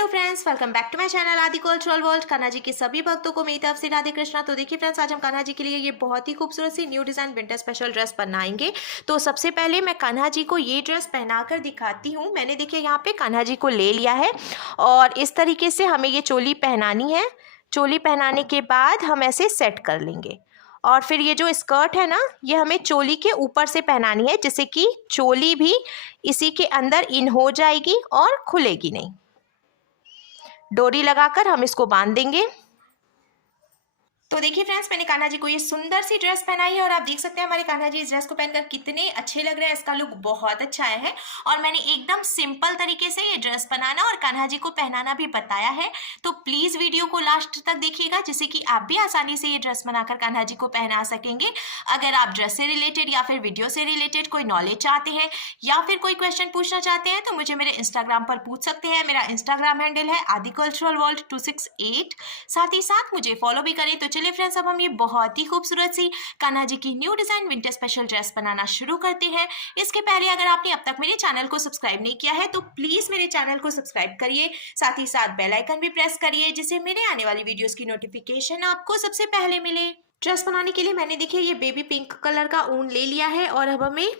Hello friends, welcome back to my channel Aadi cultural world. Kanha ji के सभी भक्तों को मेरी तरफ से राधे कृष्णा। तो देखिए फ्रेंड्स, आज हम कान्हा जी के लिए ये बहुत ही खूबसूरत सी new design winter special dress बनाएंगे। तो सबसे पहले मैं कान्हा जी को ये ड्रेस पहनाकर दिखाती हूँ। मैंने देखिए यहाँ पे कान्हा जी को ले लिया है और इस तरीके से हमें ये चोली पहनानी है। चोली पहनाने के बाद हम ऐसे सेट कर लेंगे और फिर ये जो स्कर्ट है ना, ये हमें चोली के ऊपर से पहनानी है, जिससे कि चोली भी इसी के अंदर इन हो जाएगी और खुलेगी नहीं। डोरी लगाकर हम इसको बांध देंगे। तो देखिए फ्रेंड्स, मैंने कान्हा जी को ये सुंदर सी ड्रेस पहनाई है और आप देख सकते हैं हमारे कान्हा जी इस ड्रेस को पहनकर कितने अच्छे लग रहे हैं। इसका लुक बहुत अच्छा आया है और मैंने एकदम सिंपल तरीके से ये ड्रेस बनाना और कान्हा जी को पहनाना भी बताया है। तो प्लीज वीडियो को लास्ट तक देखिएगा, जिससे कि आप भी आसानी से ये ड्रेस बनाकर कान्हा जी को पहना सकेंगे। अगर आप ड्रेस से रिलेटेड या फिर वीडियो से रिलेटेड कोई नॉलेज चाहते हैं या फिर कोई क्वेश्चन पूछना चाहते हैं तो मुझे मेरे इंस्टाग्राम पर पूछ सकते हैं। मेरा इंस्टाग्राम हैंडल है आदि कल्चरल वर्ल्ड 268। साथ ही साथ मुझे फॉलो भी करें। तो चलिए फ्रेंड्स, अब हम ये बहुत ही खूबसूरत सी कान्हा जी की new design winter special dress बनाना शुरू करते हैं। इसके पहले अगर आपने अब तक मेरे चैनल को सब्सक्राइब नहीं किया है तो प्लीज मेरे चैनल को सब्सक्राइब करिए, साथ ही साथ बेल आइकन भी प्रेस करिए, जिससे मेरे आने वाली वीडियोस की नोटिफिकेशन आपको सबसे पहले मिले। ड्रेस बनाने के लिए मैंने देखिए ये बेबी पिंक कलर का ऊन ले लिया है और अब हमें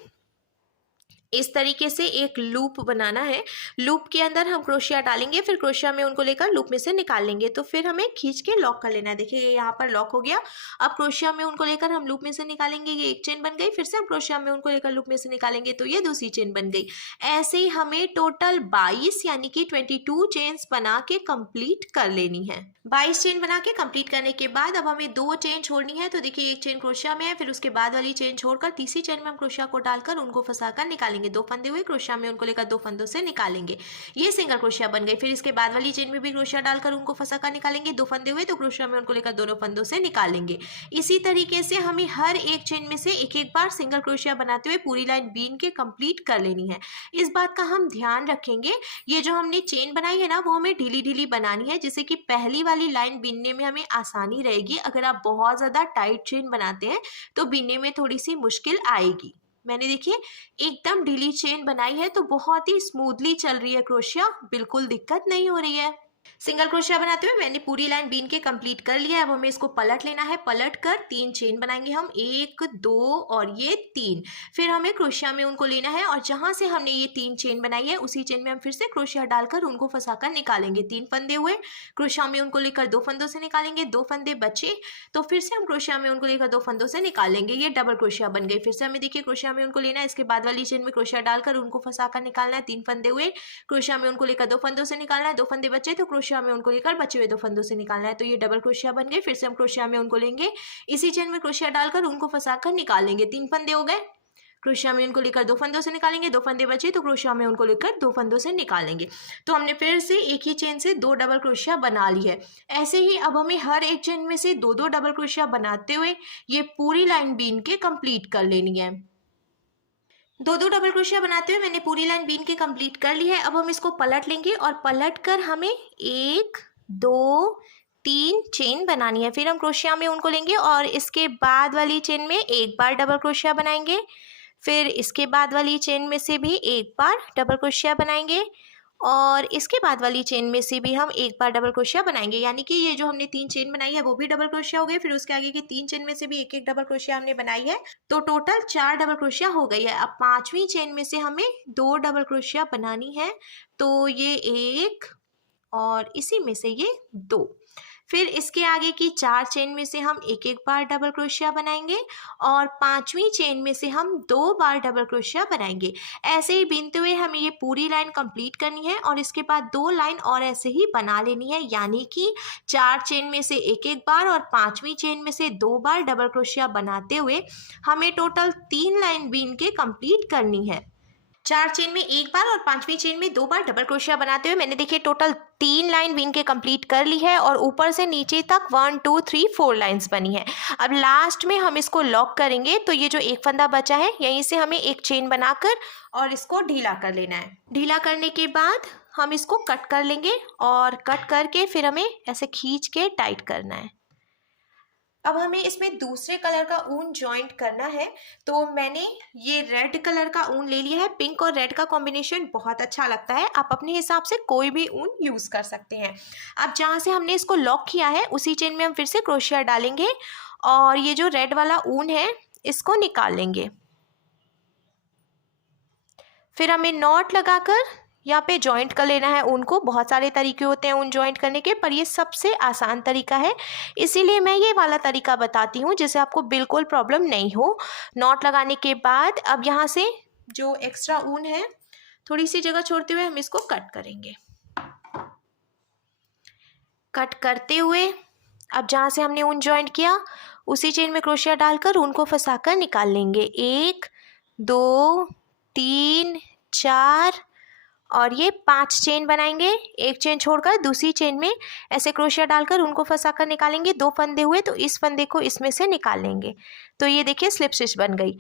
इस तरीके से एक लूप बनाना है। लूप के अंदर हम क्रोशिया डालेंगे, फिर क्रोशिया में उनको लेकर लूप में से निकाल लेंगे। तो फिर हमें खींच के लॉक कर लेना है। देखिए ये यहाँ पर लॉक हो गया। अब क्रोशिया में उनको लेकर हम लूप में से निकालेंगे, ये एक चेन बन गई। फिर से हम क्रोशिया में उनको लेकर लूप में से निकालेंगे तो ये दूसरी चेन बन गई। ऐसे ही हमें टोटल 22 यानी कि 22 चेन्स बना के कंप्लीट कर लेनी है। 22 चेन बना के कंप्लीट करने के बाद अब हमें 2 चेन छोड़नी है। तो देखिए एक चेन क्रोशिया में है, फिर उसके बाद वाली चेन छोड़कर तीसरी चेन में हम क्रोशिया को डालकर उनको फंसाकर निकालेंगे। 2 फंदे हुए, क्रोशिया में उनको लेकर 2 फंदों से निकालेंगे। ये सिंगल क्रोशिया बन गई। फिर इसके बाद वाली चेन में भी क्रोशिया डालकर उनको फंसाकर निकालेंगे। 2 फंदे हुए तो क्रोशिया में उनको लेकर दोनों फंदों से निकालेंगे। इसी तरीके से हमें हर एक चेन में से एक एक बार सिंगल क्रोशिया बनाते हुए पूरी लाइन बीन के कंप्लीट कर लेनी है। इस बात का हम ध्यान रखेंगे, ये जो हमने चेन बनाई है ना, वो हमें ढीली ढीली बनानी है, जिससे कि पहली वाली लाइन बीनने में हमें आसानी रहेगी। अगर आप बहुत ज्यादा टाइट चेन बनाते हैं तो बीनने में थोड़ी सी मुश्किल आएगी। मैंने देखिए एकदम ढीली चेन बनाई है तो बहुत ही स्मूथली चल रही है क्रोशिया, बिल्कुल दिक्कत नहीं हो रही है। सिंगल क्रोशिया बनाते हुए मैंने पूरी लाइन बीन के कंप्लीट कर लिया है। अब हमें इसको पलट लेना है। पलट कर 3 चेन बनाएंगे हम, 1 2 और ये 3। फिर हमें क्रोशिया में उनको लेना है और जहां से हमने ये 3 चेन बनाई है उसी चेन में हम फिर से क्रोशिया डालकर उनको फंसाकर निकालेंगे। 3 फंदे हुए, क्रोशिया में उनको लेकर 2 फंदों से निकालेंगे। 2 फंदे बचे तो फिर से हम क्रोशिया में उनको लेकर 2 फंदों से निकालेंगे। ये डबल क्रोशिया बन गई। फिर से हमें देखिए क्रोशिया में उनको लेना है, इसके बाद वाली चेन में क्रोशिया डालकर उनको फंसाकर निकालना है। 3 फंदे हुए, क्रोशिया में उनको लेकर 2 फंदों से निकालना है। 2 फंदे बचे तो क्रोशिया में उनको लेकर बचे हुए 2 फंदों से निकालना है। तो ये डबल क्रोशिया बन गए। फिर से हम क्रोशिया में उनको लेंगे, इसी चेन में क्रोशिया डालकर उनको फंसाकर निकालेंगे। 3 फंदे हो गए, क्रोशिया में उनको लेकर 2 फंदों से निकालेंगे। 2 फंदे बचे तो क्रोशिया में उनको लेकर 2 फंदों से निकालेंगे। तो हमने फिर से एक ही चेन से 2 डबल क्रोशिया बना ली है। ऐसे ही अब हमें हर एक चेन में से 2 2 डबल क्रोशिया बनाते हुए ये पूरी लाइन बीन के कंप्लीट कर लेनी है। 2 2 डबल क्रोशिया बनाते हुए मैंने पूरी लाइन बीन के कंप्लीट कर ली है। अब हम इसको पलट लेंगे और पलट कर हमें 1 2 3 चेन बनानी है। फिर हम क्रोशिया में उनको लेंगे और इसके बाद वाली चेन में एक बार डबल क्रोशिया बनाएंगे। फिर इसके बाद वाली चेन में से भी एक बार डबल क्रोशिया बनाएंगे और इसके बाद वाली चेन में से भी हम एक बार डबल क्रोशिया बनाएंगे। यानी कि ये जो हमने 3 चेन बनाई है वो भी डबल क्रोशिया हो गए। फिर उसके आगे की 3 चेन में से भी एक एक डबल क्रोशिया हमने बनाई है, तो टोटल 4 डबल क्रोशिया हो गई है। अब 5वीं चेन में से हमें 2 डबल क्रोशिया बनानी है। तो ये 1 और इसी में से ये 2। फिर इसके आगे की 4 चेन में से हम एक एक बार डबल क्रोशिया बनाएंगे और 5वीं चेन में से हम 2 बार डबल क्रोशिया बनाएंगे। ऐसे ही बीनते हुए हमें ये पूरी लाइन कंप्लीट करनी है और इसके बाद 2 लाइन और ऐसे ही बना लेनी है। यानी कि 4 चेन में से एक एक बार और 5वीं चेन में से 2 बार डबल क्रोशिया बनाते हुए हमें टोटल 3 लाइन बीन के कंप्लीट करनी है। 4 चेन में एक बार और 5वीं चेन में 2 बार डबल क्रोशिया बनाते हुए मैंने देखिए टोटल 3 लाइन बीन के कंप्लीट कर ली है और ऊपर से नीचे तक 1 2 3 4 लाइंस बनी है। अब लास्ट में हम इसको लॉक करेंगे। तो ये जो एक फंदा बचा है यहीं से हमें एक चेन बनाकर और इसको ढीला कर लेना है। ढीला करने के बाद हम इसको कट कर लेंगे और कट करके फिर हमें ऐसे खींच के टाइट करना है। अब हमें इसमें दूसरे कलर का ऊन जॉइंट करना है। तो मैंने ये रेड कलर का ऊन ले लिया है। पिंक और रेड का कॉम्बिनेशन बहुत अच्छा लगता है। आप अपने हिसाब से कोई भी ऊन यूज़ कर सकते हैं। अब जहाँ से हमने इसको लॉक किया है उसी चेन में हम फिर से क्रोशिया डालेंगे और ये जो रेड वाला ऊन है इसको निकाल लेंगे। फिर हमें नॉट लगाकर यहाँ पे जॉइंट कर लेना है ऊन को। बहुत सारे तरीके होते हैं ऊन जॉइंट करने के, पर ये सबसे आसान तरीका है, इसीलिए मैं ये वाला तरीका बताती हूँ जिससे आपको बिल्कुल प्रॉब्लम नहीं हो। नॉट लगाने के बाद अब यहाँ से जो एक्स्ट्रा ऊन है थोड़ी सी जगह छोड़ते हुए हम इसको कट करेंगे। कट करते हुए अब जहाँ से हमने ऊन जॉइंट किया उसी चेन में क्रोशिया डालकर ऊन को फंसाकर निकाल लेंगे। 1 2 3 4 और ये 5 चेन बनाएंगे। एक चेन छोड़कर दूसरी चेन में ऐसे क्रोशिया डालकर उनको फंसाकर निकालेंगे। 2 फंदे हुए तो इस फंदे को इसमें से निकाल लेंगे। तो ये देखिए स्लिप स्टिच बन गई।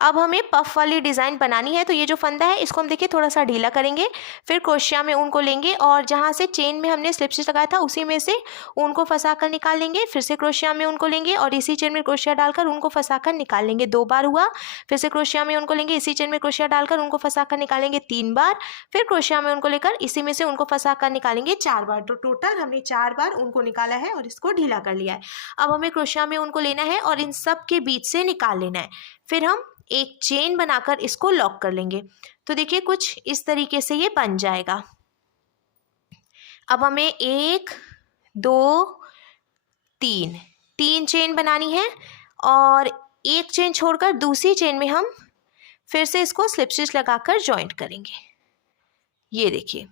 अब हमें पफ वाली डिज़ाइन बनानी है, तो ये जो फंदा है इसको हम देखिए थोड़ा सा ढीला करेंगे। फिर क्रोशिया में ऊन को लेंगे और जहाँ से चेन में हमने स्लिप स्टिच लगाया था उसी में से ऊन को फंसा कर निकाल लेंगे। फिर से क्रोशिया में ऊन को लेंगे और इसी चेन में क्रोशिया डालकर ऊन को फंसा कर निकाल लेंगे। 2 बार हुआ। फिर से क्रोशिया में ऊन को लेंगे, इसी चेन में क्रोशिया डालकर ऊन को फंसा कर निकालेंगे 3 बार। फिर क्रोशिया में उनको लेकर इसी में से उनको फंसा कर निकालेंगे 4 बार। तो टोटल हमने 4 बार उनको निकाला है और इसको ढीला कर लिया है। अब हमें क्रोशिया में उनको लेना है और इन सब के बीच से निकाल लेना है। फिर हम एक चेन बनाकर इसको लॉक कर लेंगे। तो देखिए कुछ इस तरीके से ये बन जाएगा। अब हमें 1 2 3 चेन बनानी है और एक चेन छोड़कर दूसरी चेन में हम फिर से इसको स्लिप स्टिच लगाकर जॉइंट करेंगे। ये देखिए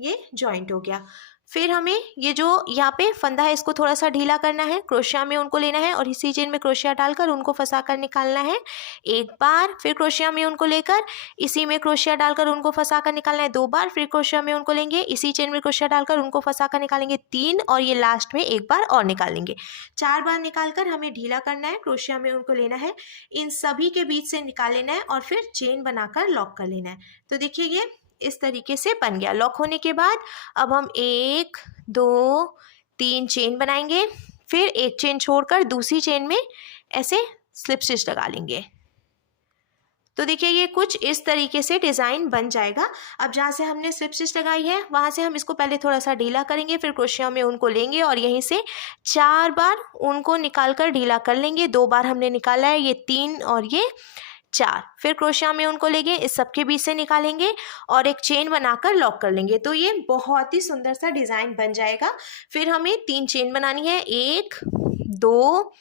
ये जॉइंट हो गया। फिर हमें ये जो यहाँ पे फंदा है इसको थोड़ा सा ढीला करना है। क्रोशिया में उनको लेना है और इसी चेन में क्रोशिया डालकर उनको फंसा कर निकालना है 1 बार। फिर क्रोशिया में उनको लेकर इसी में क्रोशिया डालकर उनको फंसा कर निकालना है 2 बार। फिर क्रोशिया में उनको लेंगे, इसी चेन में क्रोशिया डालकर उनको फंसा कर निकालेंगे 3 और ये लास्ट में 1 बार और निकालेंगे। 4 बार निकालकर हमें ढीला करना है। क्रोशिया में उनको लेना है, इन सभी के बीच से निकाल लेना है और फिर चेन बनाकर लॉक कर लेना है। तो देखिए ये इस तरीके से बन गया। लॉक होने के बाद अब हम 1 2 3 चेन बनाएंगे। फिर एक चेन छोड़कर दूसरी चेन में ऐसे स्लिप स्टिच लगा लेंगे। तो देखिए ये कुछ इस तरीके से डिज़ाइन बन जाएगा। अब जहाँ से हमने स्लिप स्टिच लगाई है वहाँ से हम इसको पहले थोड़ा सा ढीला करेंगे। फिर क्रोशिया में उनको लेंगे और यहीं से 4 बार उनको निकाल कर ढीला कर लेंगे। 2 बार हमने निकाला है, ये 3 और ये 4। फिर क्रोशिया में उनको लेंगे, इस सब के बीच से निकालेंगे और एक चेन बनाकर लॉक कर लेंगे। तो ये बहुत ही सुंदर सा डिज़ाइन बन जाएगा। फिर हमें 3 चेन बनानी है, 1 2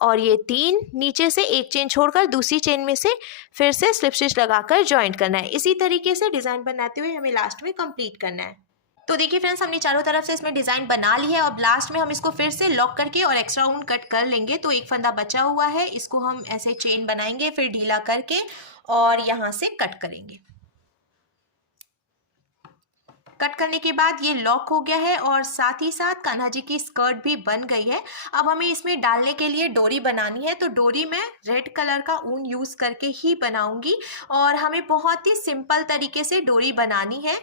और ये 3। नीचे से एक चेन छोड़कर दूसरी चेन में से फिर से स्लिप स्टिच लगाकर जॉइंट करना है। इसी तरीके से डिज़ाइन बनाते हुए हमें लास्ट में कंप्लीट करना है। तो देखिए फ्रेंड्स हमने चारों तरफ से इसमें डिज़ाइन बना ली है। अब लास्ट में हम इसको फिर से लॉक करके और एक्स्ट्रा ऊन कट कर लेंगे। तो एक फंदा बचा हुआ है, इसको हम ऐसे चेन बनाएंगे, फिर ढीला करके और यहाँ से कट करेंगे। कट करने के बाद ये लॉक हो गया है और साथ ही साथ कान्हा जी की स्कर्ट भी बन गई है। अब हमें इसमें डालने के लिए डोरी बनानी है। तो डोरी मैं रेड कलर का ऊन यूज़ करके ही बनाऊंगी और हमें बहुत ही सिंपल तरीके से डोरी बनानी है।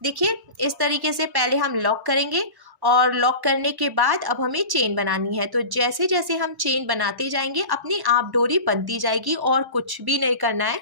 देखिए इस तरीके से पहले हम लॉक करेंगे और लॉक करने के बाद अब हमें चेन बनानी है। तो जैसे जैसे हम चेन बनाते जाएंगे अपने आप डोरी बनती जाएगी और कुछ भी नहीं करना है।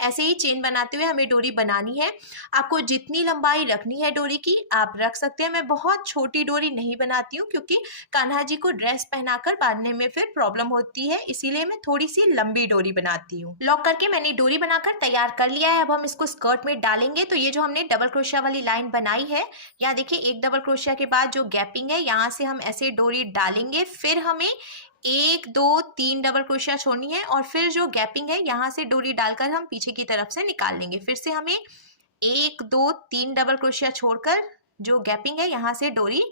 ऐसे ही चेन बनाते हुए हमें डोरी बनानी है। आपको जितनी लंबाई रखनी है डोरी की आप रख सकते हैं। मैं बहुत छोटी डोरी नहीं बनाती हूँ क्योंकि कान्हा जी को ड्रेस पहनाकर बांधने में फिर प्रॉब्लम होती है, इसीलिए मैं थोड़ी सी लंबी डोरी बनाती हूँ। लॉक करके मैंने डोरी बनाकर तैयार कर लिया है। अब हम इसको स्कर्ट में डालेंगे। तो ये जो हमने डबल क्रोशिया वाली लाइन बनाई है, यहाँ देखिए एक डबल क्रोशिया के बाद जो गैपिंग है यहाँ से हम ऐसे डोरी डालेंगे। फिर हमें 1 2 3 डबल क्रोशिया छोड़नी है और फिर जो गैपिंग है यहाँ से डोरी डालकर हम पीछे की तरफ से निकाल लेंगे। फिर से हमें 1 2 3 डबल क्रोशिया छोड़कर जो गैपिंग है यहाँ से डोरी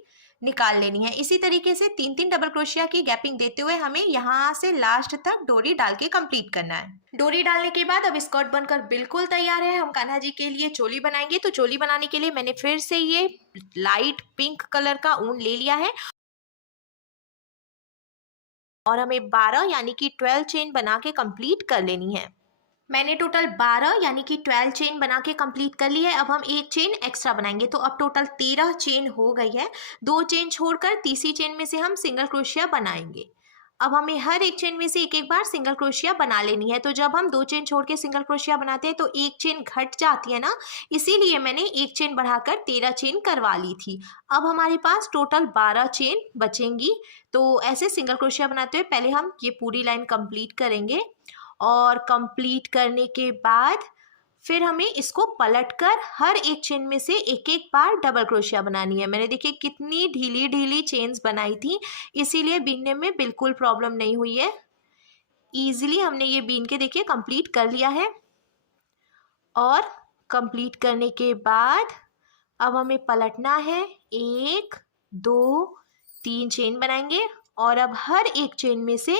निकाल लेनी है। इसी तरीके से 3 डबल क्रोशिया की गैपिंग देते हुए हमें यहाँ से लास्ट तक डोरी डाल के कंप्लीट करना है। डोरी डालने के बाद अब स्कर्ट बनकर बिल्कुल तैयार है। हम कान्हा जी के लिए चोली बनाएंगे। तो चोली बनाने के लिए मैंने फिर से ये लाइट पिंक कलर का ऊन ले लिया है और हमें 12 यानी कि 12 चेन बना के कंप्लीट कर लेनी है। मैंने टोटल 12 यानी कि 12 चेन बना के कंप्लीट कर ली है। अब हम एक चेन एक्स्ट्रा बनाएंगे। तो अब टोटल 13 चेन हो गई है। 2 चेन छोड़कर तीसरी चेन में से हम सिंगल क्रोशिया बनाएंगे। अब हमें हर एक चेन में से एक एक बार सिंगल क्रोशिया बना लेनी है। तो जब हम 2 चेन छोड़ के सिंगल क्रोशिया बनाते हैं तो एक चेन घट जाती है ना, इसीलिए मैंने एक चेन बढ़ाकर 13 चेन करवा ली थी। अब हमारे पास टोटल 12 चेन बचेंगी। तो ऐसे सिंगल क्रोशिया बनाते हुए पहले हम ये पूरी लाइन कंप्लीट करेंगे और कंप्लीट करने के बाद फिर हमें इसको पलटकर हर एक चेन में से एक एक बार डबल क्रोशिया बनानी है। मैंने देखिए कितनी ढीली ढीली चेन्स बनाई थी, इसीलिए बीनने में बिल्कुल प्रॉब्लम नहीं हुई है। ईजिली हमने ये बीन के देखिए कंप्लीट कर लिया है। और कंप्लीट करने के बाद अब हमें पलटना है, 1 2 3 चेन बनाएंगे और अब हर एक चेन में से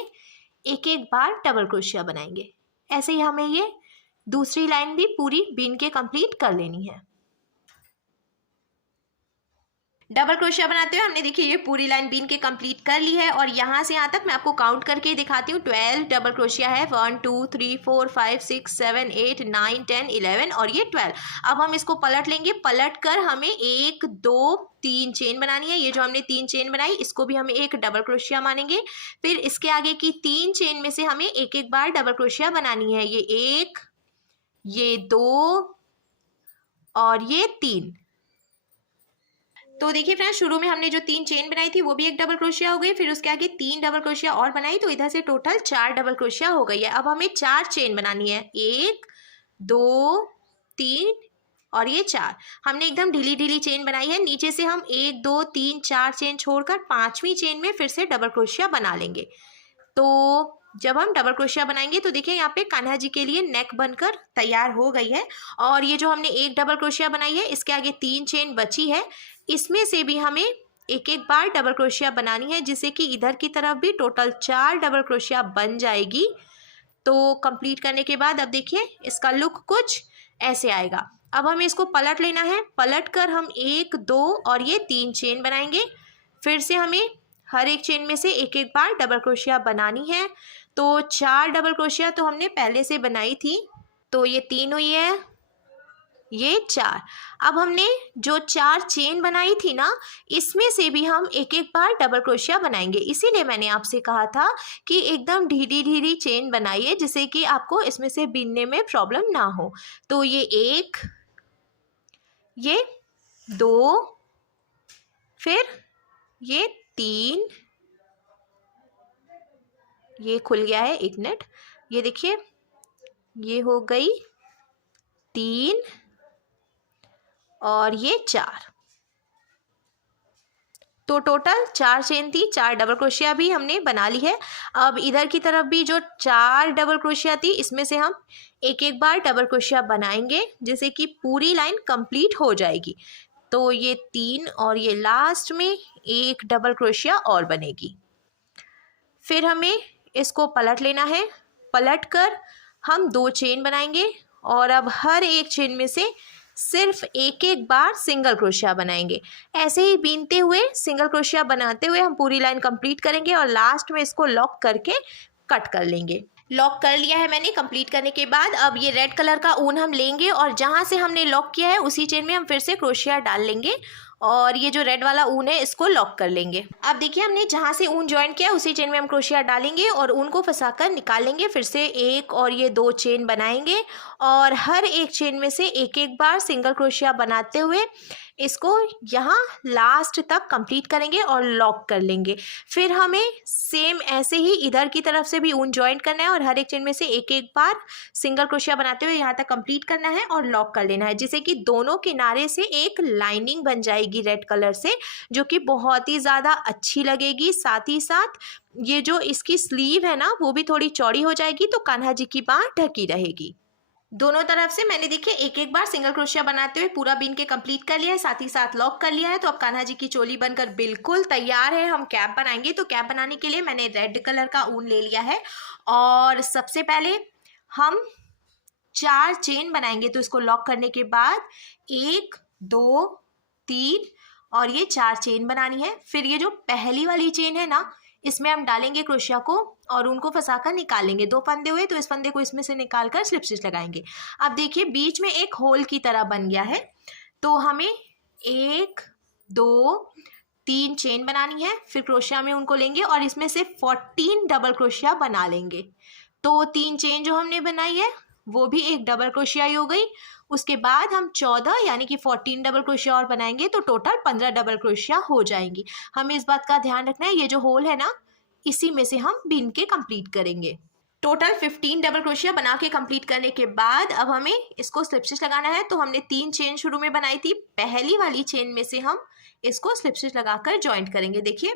एक एक बार डबल क्रोशिया बनाएंगे। ऐसे ही हमें ये दूसरी लाइन भी पूरी बीन के कंप्लीट कर लेनी है। डबल क्रोशिया बनाते हुए हमने देखिए ये पूरी लाइन बीन के कंप्लीट कर ली है और यहाँ से यहाँ तक मैं आपको काउंट करके दिखाती हूँ। 12 डबल क्रोशिया है, 1 2 3 4 5 6 7 8 9 10 11 और ये 12। अब हम इसको पलट लेंगे, पलट कर हमें 1 2 3 चेन बनानी है। ये जो हमने 3 चेन बनाई इसको भी हमें एक डबल क्रोशिया मानेंगे। फिर इसके आगे की 3 चेन में से हमें एक एक बार डबल क्रोशिया बनानी है। ये 1, ये 2 और ये 3। तो देखिए फ्रेंड्स, शुरू में हमने जो 3 चेन बनाई थी वो भी एक डबल क्रोशिया हो गई, फिर उसके आगे 3 डबल क्रोशिया और बनाई, तो इधर से टोटल 4 डबल क्रोशिया हो गई है। अब हमें 4 चेन बनानी है, 1 2 3 और ये 4। हमने एकदम ढीली ढीली चेन बनाई है। नीचे से हम 1 2 3 4 चेन छोड़कर 5वीं चेन में फिर से डबल क्रोशिया बना लेंगे। तो जब हम डबल क्रोशिया बनाएंगे तो देखिए यहाँ पे कान्हा जी के लिए नेक बनकर तैयार हो गई है। और ये जो हमने एक डबल क्रोशिया बनाई है इसके आगे 3 चेन बची है, इसमें से भी हमें एक एक बार डबल क्रोशिया बनानी है, जिससे कि इधर की तरफ भी टोटल 4 डबल क्रोशिया बन जाएगी। तो कंप्लीट करने के बाद अब देखिए इसका लुक कुछ ऐसे आएगा। अब हमें इसको पलट लेना है, पलट कर हम 1 2 और ये 3 चेन बनाएंगे। फिर से हमें हर एक चेन में से एक एक बार डबल क्रोशिया बनानी है। तो 4 डबल क्रोशिया तो हमने पहले से बनाई थी, तो ये 3 हुई है, ये 4। अब हमने जो 4 चेन बनाई थी ना, इसमें से भी हम एक एक बार डबल क्रोशिया बनाएंगे। इसीलिए मैंने आपसे कहा था कि एकदम ढीली ढीली चेन बनाइए, जिससे कि आपको इसमें से बीनने में प्रॉब्लम ना हो। तो ये 1, ये 2, फिर ये 3, ये खुल गया है, एक मिनट, ये देखिए ये हो गई 3 और ये 4। तो टोटल 4 चेन थी, 4 डबल क्रोशिया भी हमने बना ली है। अब इधर की तरफ भी जो 4 डबल क्रोशिया थी इसमें से हम एक एक बार डबल क्रोशिया बनाएंगे, जिससे कि पूरी लाइन कंप्लीट हो जाएगी। तो ये 3 और ये लास्ट में एक डबल क्रोशिया और बनेगी। फिर हमें इसको पलट लेना है, पलट कर हम 2 चेन बनाएंगे और अब हर एक चेन में से सिर्फ एक एक बार सिंगल क्रोशिया बनाएंगे। ऐसे ही बीनते हुए सिंगल क्रोशिया बनाते हुए हम पूरी लाइन कंप्लीट करेंगे और लास्ट में इसको लॉक करके कट कर लेंगे। लॉक कर लिया है मैंने कंप्लीट करने के बाद। अब ये रेड कलर का ऊन हम लेंगे और जहाँ से हमने लॉक किया है उसी चेन में हम फिर से क्रोशिया डाल लेंगे और ये जो रेड वाला ऊन है इसको लॉक कर लेंगे। अब देखिए हमने जहाँ से ऊन ज्वाइन किया उसी चेन में हम क्रोशिया डालेंगे और ऊन को फंसाकर निकाल लेंगे। फिर से 1 और ये 2 चेन बनाएंगे और हर एक चेन में से एक एक बार सिंगल क्रोशिया बनाते हुए इसको यहाँ लास्ट तक कंप्लीट करेंगे और लॉक कर लेंगे। फिर हमें सेम ऐसे ही इधर की तरफ से भी ऊन ज्वाइंट करना है और हर एक चेन में से एक एक बार सिंगल क्रोशिया बनाते हुए यहाँ तक कंप्लीट करना है और लॉक कर लेना है, जिससे कि दोनों किनारे से एक लाइनिंग बन जाएगी रेड कलर से, जो कि बहुत ही ज़्यादा अच्छी लगेगी। साथ ही साथ ये जो इसकी स्लीव है ना वो भी थोड़ी चौड़ी हो जाएगी, तो कान्हा जी की बाह ढकी रहेगी। दोनों तरफ से मैंने देखिए एक एक बार सिंगल क्रोशिया बनाते हुए पूरा बीन के कंप्लीट कर लिया है, साथ ही साथ लॉक कर लिया है। तो अब कान्हा जी की चोली बनकर बिल्कुल तैयार है। हम कैप बनाएंगे, तो कैप बनाने के लिए मैंने रेड कलर का ऊन ले लिया है और सबसे पहले हम 4 चेन बनाएंगे। तो इसको लॉक करने के बाद 1 2 3 और ये 4 चेन बनानी है। फिर ये जो पहली वाली चेन है ना, इसमें हम डालेंगे क्रोशिया को और उनको फंसाकर निकालेंगे। 2 फंदे हुए तो इस फंदे को इसमें से निकालकर स्लिप स्टिच लगाएंगे। अब देखिए बीच में एक होल की तरह बन गया है, तो हमें 1 2 3 चेन बनानी है, फिर क्रोशिया में उनको लेंगे और इसमें से 14 डबल क्रोशिया बना लेंगे। तो 3 चेन जो हमने बनाई है वो भी एक डबल क्रोशिया ही हो गई। उसके बाद हम 14 यानी कि 14 डबल क्रोशिया और बनाएंगे तो टोटल 15 डबल क्रोशिया हो जाएंगी। हमें इस बात का ध्यान रखना है, ये जो होल है ना इसी में से हम बीन के कंप्लीट करेंगे। टोटल 15 डबल क्रोशिया बना के कंप्लीट करने के बाद अब हमें इसको स्लिप स्टिच लगाना है। तो हमने 3 चेन शुरू में बनाई थी, पहली वाली चेन में से हम इसको स्लिप स्टिच लगाकर ज्वाइंट करेंगे। देखिए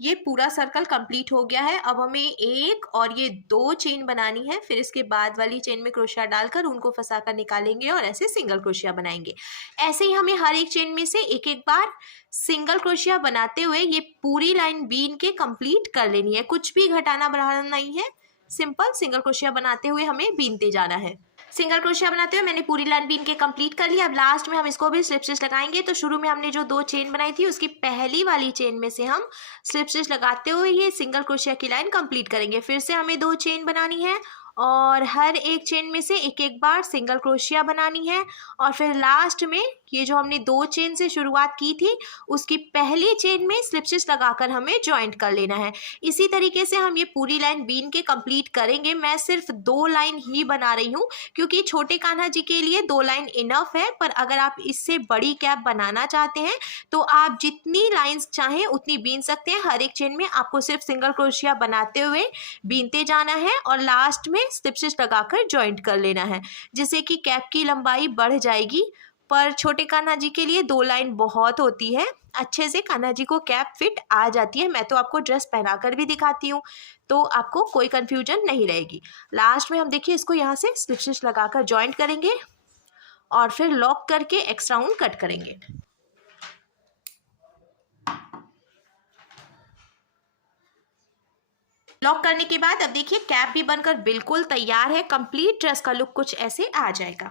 ये पूरा सर्कल कंप्लीट हो गया है। अब हमें एक और ये 2 चेन बनानी है, फिर इसके बाद वाली चेन में क्रोशिया डालकर उनको फंसा कर निकालेंगे और ऐसे सिंगल क्रोशिया बनाएंगे। ऐसे ही हमें हर एक चेन में से एक एक बार सिंगल क्रोशिया बनाते हुए ये पूरी लाइन बीन के कंप्लीट कर लेनी है। कुछ भी घटाना बढ़ाना नहीं है, सिंपल सिंगल क्रोशिया बनाते हुए हमें बीनते जाना है। सिंगल क्रोशिया बनाते हुए मैंने पूरी लाइन बीन के कंप्लीट कर लिया। अब लास्ट में हम इसको भी स्लिप स्टिच लगाएंगे। तो शुरू में हमने जो 2 चेन बनाई थी उसकी पहली वाली चेन में से हम स्लिप स्टिच लगाते हुए ये सिंगल क्रोशिया की लाइन कंप्लीट करेंगे। फिर से हमें 2 चेन बनानी है और हर एक चेन में से एक एक बार सिंगल क्रोशिया बनानी है और फिर लास्ट में ये जो हमने 2 चेन से शुरुआत की थी उसकी पहली चेन में स्लिप स्टिच लगाकर हमें ज्वाइंट कर लेना है। इसी तरीके से हम ये पूरी लाइन बीन के कंप्लीट करेंगे। मैं सिर्फ 2 लाइन ही बना रही हूँ क्योंकि छोटे कान्हा जी के लिए 2 लाइन इनफ है, पर अगर आप इससे बड़ी कैप बनाना चाहते हैं तो आप जितनी लाइंस चाहें उतनी बीन सकते हैं। हर एक चेन में आपको सिर्फ सिंगल क्रोशिया बनाते हुए बीनते जाना है और लास्ट में स्लिप स्टिच लगाकर ज्वाइंट कर लेना है, जिससे कि कैप की लंबाई बढ़ जाएगी। पर छोटे कान्हा जी के लिए 2 लाइन बहुत होती है, अच्छे से कान्हा जी को कैप फिट आ जाती है। मैं तो आपको ड्रेस पहनाकर भी दिखाती हूँ तो आपको कोई कंफ्यूजन नहीं रहेगी। लास्ट में हम देखिए इसको यहाँ से स्लिप स्टिच लगाकर ज्वाइंट करेंगे और फिर लॉक करके एक्स्ट्रा ऊन कट करेंगे। लॉक करने के बाद अब देखिए कैप भी बनकर बिल्कुल तैयार है। कंप्लीट ड्रेस का लुक कुछ ऐसे आ जाएगा।